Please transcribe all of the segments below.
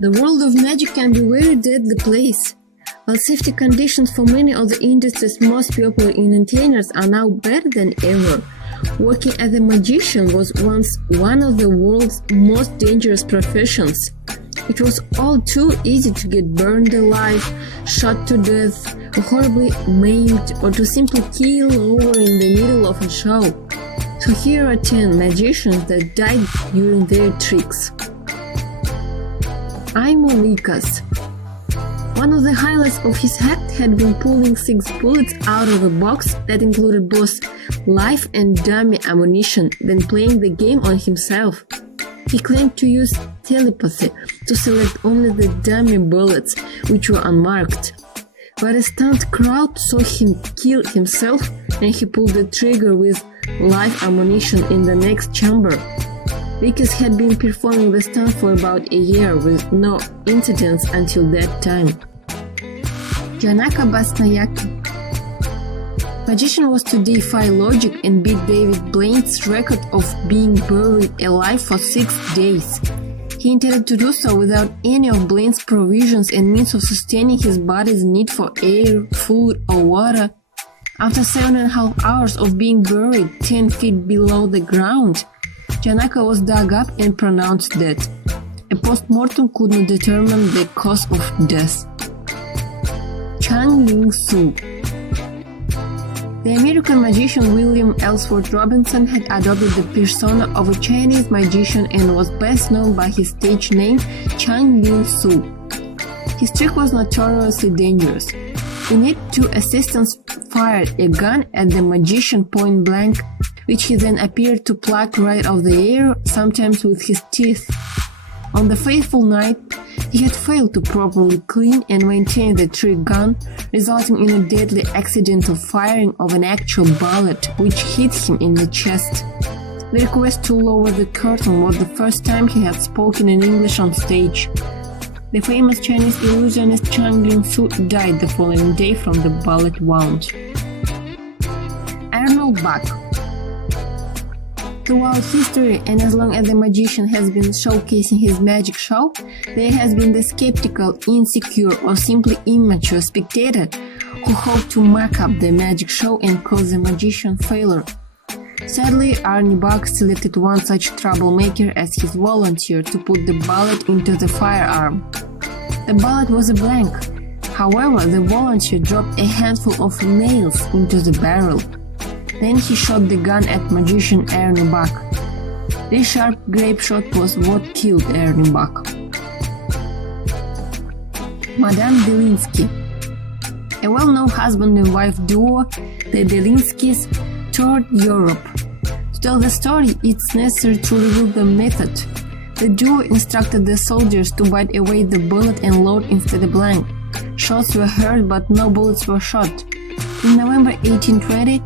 The world of magic can be a very deadly place. While safety conditions for many of the industry's most popular entertainers are now better than ever, working as a magician was once one of the world's most dangerous professions. It was all too easy to get burned alive, shot to death, or horribly maimed, or to simply keel over in the middle of a show. So here are 10 magicians that died during their tricks. Aimonikas. One of the highlights of his act had been pulling 6 bullets out of a box that included both live and dummy ammunition, then playing the game on himself. He claimed to use telepathy to select only the dummy bullets, which were unmarked. But a stunned crowd saw him kill himself, and he pulled the trigger with live ammunition in the next chamber. Vikas had been performing the stunt for about a year with no incidents until that time. Janaka Basnayaki. Magician was to defy logic and beat David Blaine's record of being buried alive for 6 days. He intended to do so without any of Blaine's provisions and means of sustaining his body's need for air, food, or water. After 7.5 hours of being buried 10 feet below the ground, Janaka was dug up and pronounced dead. A post-mortem could not determine the cause of death. Chang Ling Su. The American magician William Ellsworth Robinson had adopted the persona of a Chinese magician and was best known by his stage name Chang Ling Su. His trick was notoriously dangerous. In it, 2 assistants fired a gun at the magician point blank, which he then appeared to pluck right out of the air, sometimes with his teeth. On the fateful night, he had failed to properly clean and maintain the trick gun, resulting in a deadly accidental firing of an actual bullet, which hit him in the chest. The request to lower the curtain was the first time he had spoken in English on stage. The famous Chinese illusionist Chang Ling Su died the following day from the bullet wound. Arnold Buck. Throughout history, and as long as the magician has been showcasing his magic show, there has been the skeptical, insecure, or simply immature spectator who hope to muck up the magic show and cause the magician failure. Sadly, Arnie Buck selected one such troublemaker as his volunteer to put the bullet into the firearm. The bullet was a blank. However, the volunteer dropped a handful of nails into the barrel. Then he shot the gun at magician Arnie Buck. This sharp grape shot was what killed Arnie Buck. Madame Delinsky. A well-known husband and wife duo, the Delinskys, toured Europe. To tell the story, it's necessary to reveal the method. The duo instructed the soldiers to bite away the bullet and load instead of blank. Shots were heard, but no bullets were shot. In November 1820,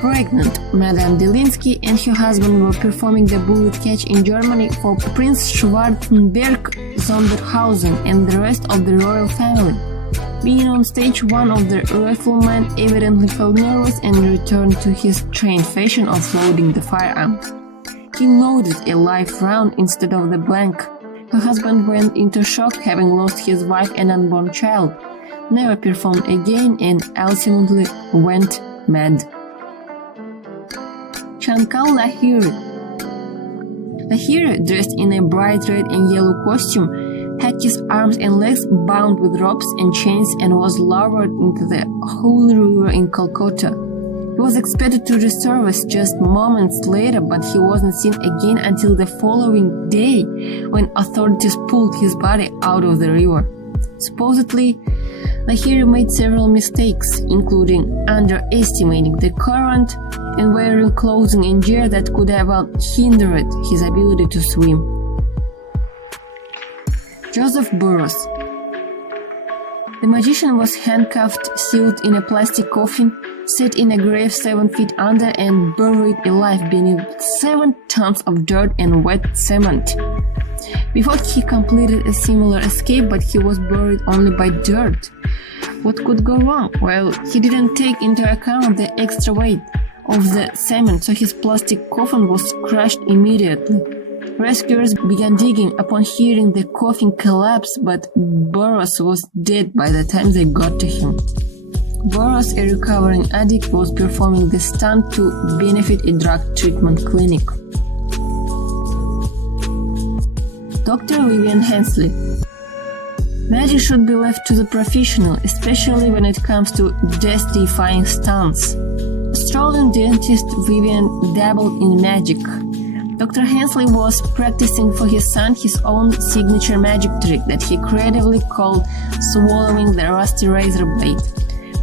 pregnant Madame Delinsky and her husband were performing the bullet catch in Germany for Prince Schwarzenberg, Sondershausen, and the rest of the royal family. Being on stage, one of the riflemen evidently felt nervous and returned to his trained fashion of loading the firearm. He loaded a live round instead of the blank. Her husband went into shock, having lost his wife and unborn child, never performed again, and ultimately went mad. Shankar Lahiri. Lahiri, dressed in a bright red and yellow costume, had his arms and legs bound with ropes and chains and was lowered into the Holy River in Calcutta. He was expected to resurface just moments later, but he wasn't seen again until the following day, when authorities pulled his body out of the river. Supposedly, Lahiri made several mistakes, including underestimating the current and wearing clothing and gear that could have hindered his ability to swim. Joseph Burroughs. The magician was handcuffed, sealed in a plastic coffin, set in a grave 7 feet under, and buried alive beneath 7 tons of dirt and wet cement. Before he completed a similar escape, but he was buried only by dirt. What could go wrong? Well, he didn't take into account the extra weight of the cement, so his plastic coffin was crushed immediately. Rescuers began digging upon hearing the coffin collapse, but Burroughs was dead by the time they got to him. Burroughs, a recovering addict, was performing the stunt to benefit a drug treatment clinic. Dr. Vivian Hensley. Magic should be left to the professional, especially when it comes to death-defying stunts. Australian dentist Vivian dabbled in magic. Dr. Hensley was practicing for his son his own signature magic trick that he creatively called swallowing the rusty razor blade.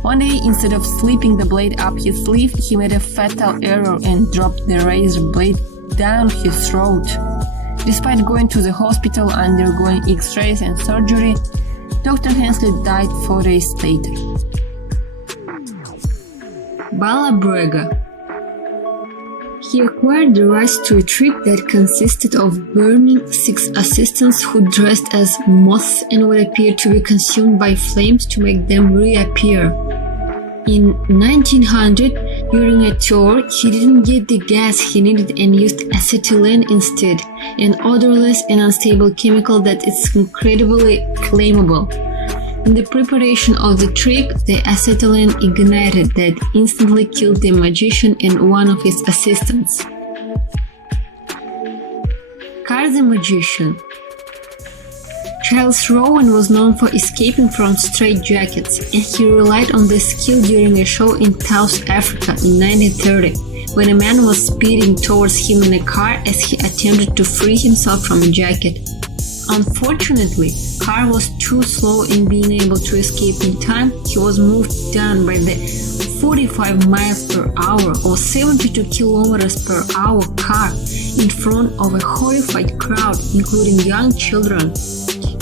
One day, instead of slipping the blade up his sleeve, he made a fatal error and dropped the razor blade down his throat. Despite going to the hospital, undergoing x-rays and surgery, Dr. Hensley died 4 days later. Bala Braga. He acquired the rights to a trick that consisted of burning 6 assistants who dressed as moths and would appear to be consumed by flames to make them reappear. In 1900, during a tour, he didn't get the gas he needed and used acetylene instead, an odorless and unstable chemical that is incredibly flammable. In the preparation of the trick, the acetylene ignited that instantly killed the magician and one of his assistants. Carr the Magician. Charles Rowan was known for escaping from straitjackets, and he relied on this skill during a show in South Africa in 1930, when a man was speeding towards him in a car as he attempted to free himself from a jacket. Unfortunately, Carr was too slow in being able to escape in time. He was moved down by the 45 miles per hour or 72 kilometers per hour car in front of a horrified crowd, including young children.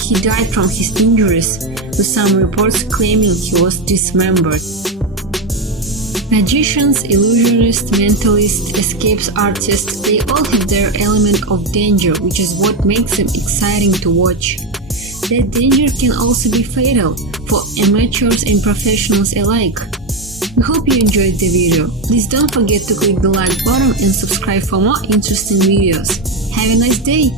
He died from his injuries, with some reports claiming he was dismembered. Magicians, illusionists, mentalists, escapes artists, they all have their element of danger, which is what makes them exciting to watch. That danger can also be fatal for amateurs and professionals alike. We hope you enjoyed the video. Please don't forget to click the like button and subscribe for more interesting videos. Have a nice day!